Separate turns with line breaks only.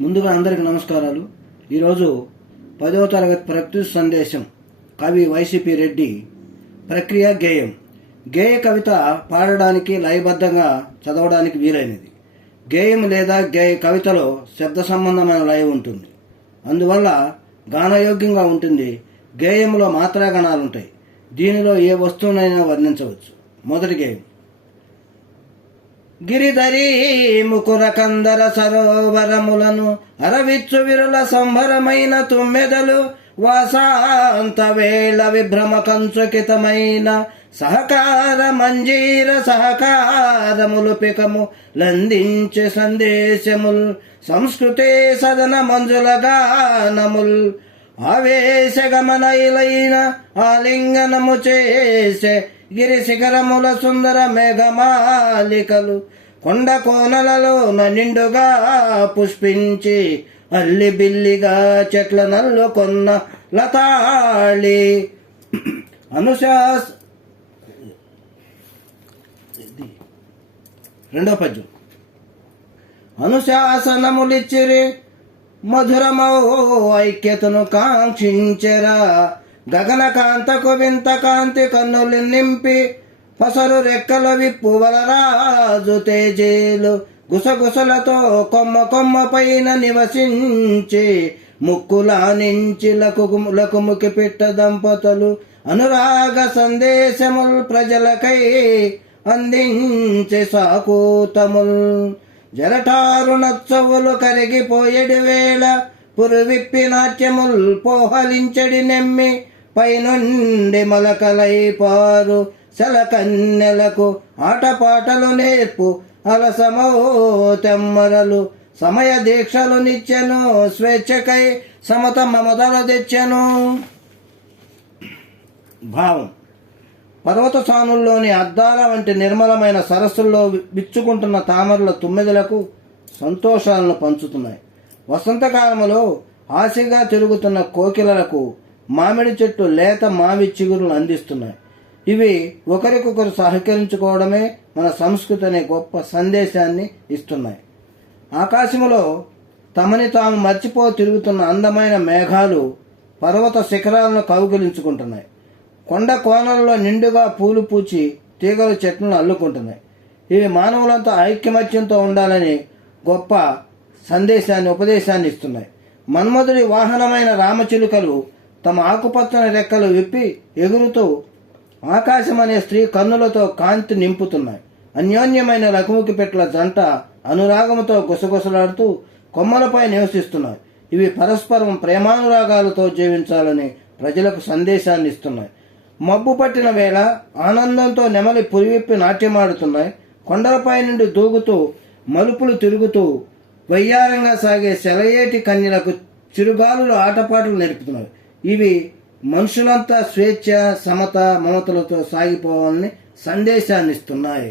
ముందుగా అందరికి నమస్కారాలు. ఈరోజు పదవ తరగతి ప్రకృతి సందేశం కవి వైసీపీ రెడ్డి ప్రక్రియ గేయం. గేయ కవిత పాడడానికి లయబద్ధంగా చదవడానికి వీలైనది. గేయం లేదా గేయ కవితలో శబ్ద సంబంధమైన లయ ఉంటుంది. అందువల్ల గానయోగ్యంగా ఉంటుంది. గేయంలో మాత్రా ఉంటాయి దీనిలో ఏ వస్తువునైనా వర్ణించవచ్చు. మొదటి గేయం. గిరిధరి ముకుర కందర సరోవరములను అరవిచ్చు విరుల సంభరమైన తుమ్మెదలు వాసాంత వేళ విభ్రమ కంచుకితమైన సహకార మంజీర సహకారములు పికము లందించే సందేశముల్ సంస్కృతే సదన మంజుల గానముల్ ఆవేశగమనైలైన ఆలింగనము చేసే గిరి శిఖరముల సుందర మేఘమాలికలు కొండ కోనలలో నిండుగా పుష్పించి అల్లి బిల్లిగా చెట్ల నల్లు కొన్న లతాళి. అనుశాస్ రెండో పద్యం. అనుశాసనములిచ్చిరి మధురమో ఐక్యతను కాంక్షించరా. గగన కాంతకు వింత కాంతి కన్నులు నింపి పసరు రెక్కల విప్పు వలరాజు తేజేలు గుసగుసలతో కొమ్మ కొమ్మ పైన నివసించి ముక్కులా నుంచి లకుగు లకుముకి పెట్ట దంపతులు అనురాగ సందేశముల్ ప్రజలకై అందించే సాకూతముల్. జరటారు నచ్చవులు కరిగిపోయేడి వేళ పురువిప్పి నాట్యముల్ పోహలించడి నెమ్మి పైనుండి మలకలై పారు సెలకన్నెలకు ఆటపాటలు నేర్పు అలసమో తెమ్మరలు. సమయ దీక్షలు నిచ్చెను స్వేచ్ఛకై సమత మమతలు తెచ్చెను. భావం. పర్వత సానుల్లోని అద్దాల వంటి నిర్మలమైన సరస్సుల్లో విచ్చుకుంటున్న తామరల తుమ్మెదలకు సంతోషాలను పంచుతున్నాయి. వసంతకాలంలో ఆశగా తిరుగుతున్న కోకిలలకు మామిడి చెట్టు లేత మావి చిగురులు అందిస్తున్నాయి. ఇవి ఒకరికొకరు సహకరించుకోవడమే మన సంస్కృతి అనే గొప్ప సందేశాన్ని ఇస్తున్నాయి. ఆకాశంలో తమని తాము మర్చిపో తిరుగుతున్న అందమైన మేఘాలు పర్వత శిఖరాలను కౌగిలించుకుంటున్నాయి. కొండ కోనలలో నిండుగా పూలు పూచి తీగలు చెట్లను అల్లుకుంటున్నాయి. ఇవి మానవులంతా ఐక్యమత్యంతో ఉండాలని గొప్ప సందేశాన్ని ఉపదేశాన్ని ఇస్తున్నాయి. మన్మధుడి వాహనమైన రామచిలుకలు తమ ఆకుపచ్చని రెక్కలు విప్పి ఎగురుతూ ఆకాశం అనే స్త్రీ కన్నులతో కాంతి నింపుతున్నాయి. అన్యోన్యమైన రఘుముఖి పెట్ల జంట అనురాగముతో గుసగుసలాడుతూ కొమ్మలపై నివసిస్తున్నాయి. ఇవి పరస్పరం ప్రేమానురాగాలతో జీవించాలని ప్రజలకు సందేశాన్ని ఇస్తున్నాయి మబ్బు పట్టిన వేళ ఆనందంతో నెమలి పురివిప్పి నాట్యమాడుతున్నాయి. కొండలపై నుండి దూగుతూ మలుపులు తిరుగుతూ వయ్యారంగా సాగే సెలయేటి కన్యలకు చిరుగాలులు ఆటపాటలు నేర్పుతున్నాయి. ఇవి మనుషులంతా స్వేచ్ఛ సమత మమతలతో సాగిపోవాలని సందేశాన్ని ఇస్తున్నాయి